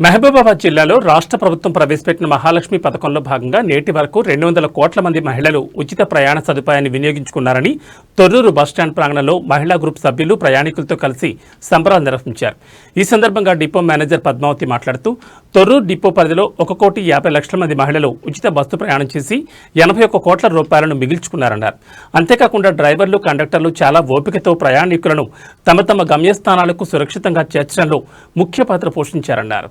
మహబూబాబాద్ జిల్లాలో రాష్ట్ర ప్రభుత్వం ప్రవేశపెట్టిన మహాలక్ష్మి పథకంలో భాగంగా నేటి వరకు 200 కోట్ల మంది మహిళలు ఉచిత ప్రయాణ సదుపాయాన్ని వినియోగించుకున్నారని తొర్రూరు బస్టాండ్ ప్రాంగణంలో మహిళా గ్రూప్ సభ్యులు ప్రయాణికులతో కలిసి సంబరాలు నిర్వహించారు. ఈ సందర్భంగా డిపో మేనేజర్ పద్మావతి మాట్లాడుతూ తొర్రూరు డిపో పరిధిలో 1,50,00,000 మంది మహిళలు ఉచిత బస్సు ప్రయాణం చేసి 81 కోట్ల రూపాయలను మిగిల్చుకున్నారన్నారు. అంతేకాకుండా డ్రైవర్లు, కండక్టర్లు చాలా ఓపికతో ప్రయాణికులను తమ తమ గమ్యస్థానాలకు సురక్షితంగా చేర్చడంలో ముఖ్య పాత్ర పోషించారన్నారు.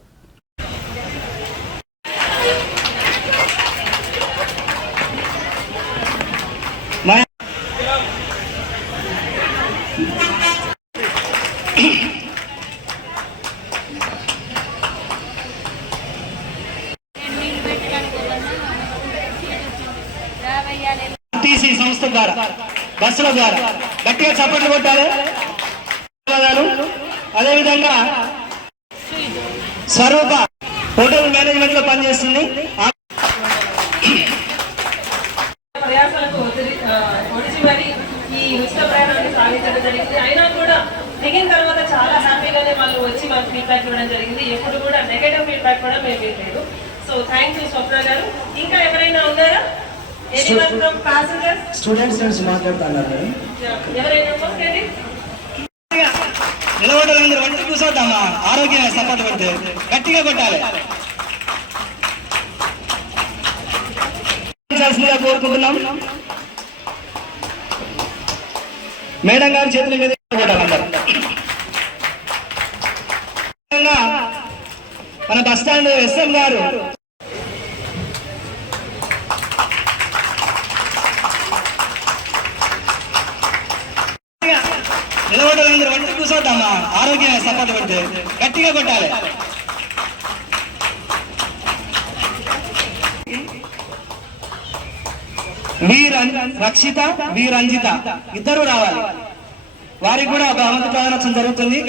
సంస్థ ద్వారా బస్సుల ద్వారా గట్టిగా చప్పట్లు కొట్టాలి. అదేవిధంగా స్వరూప హోటల్ మేనేజ్మెంట్ లో పనిచేస్తుంది. ఈ ఉచిత ప్రయాణాన్ని సాధించడం జరిగింది. అయినా కూడా దిగిన తర్వాత చాలా హ్యాపీగానే వాళ్ళు వచ్చి మాకు ఫీడ్బ్యాక్ ఇవ్వడం జరిగింది. ఎప్పుడు కూడా నెగటివ్ ఫీడ్బ్యాక్ కూడా మేము ఇవ్వలేదు. సో థ్యాంక్ యూ స్వప్న గారు. ఇంకా ఎవరైనా ఉన్నారా? స్టూడెంట్స్ మాట్లాడుతున్నారు. నిలబడాలందరూ వంటి కూర్చోద్దామా, ఆరోగ్యంగా సపోర్ట్ పడితే గట్టిగా కొట్టాలి. కోరుకుంటున్నాం. మేడం గారి చేతుల మీద కొట్టాలందరూ. మన బస్ స్టాండ్ ఎస్ఎం గారు నిలబడాలందరూ వంటి కూర్చోద్దామా, ఆరోగ్యంగా సపోర్ట్ పడితే గట్టిగా కొట్టాలి. రక్షిత, రంజిత ఇద్దరు రావాలి. వారికి కూడా బహుమతి ప్రదానం జరుగుతుంది.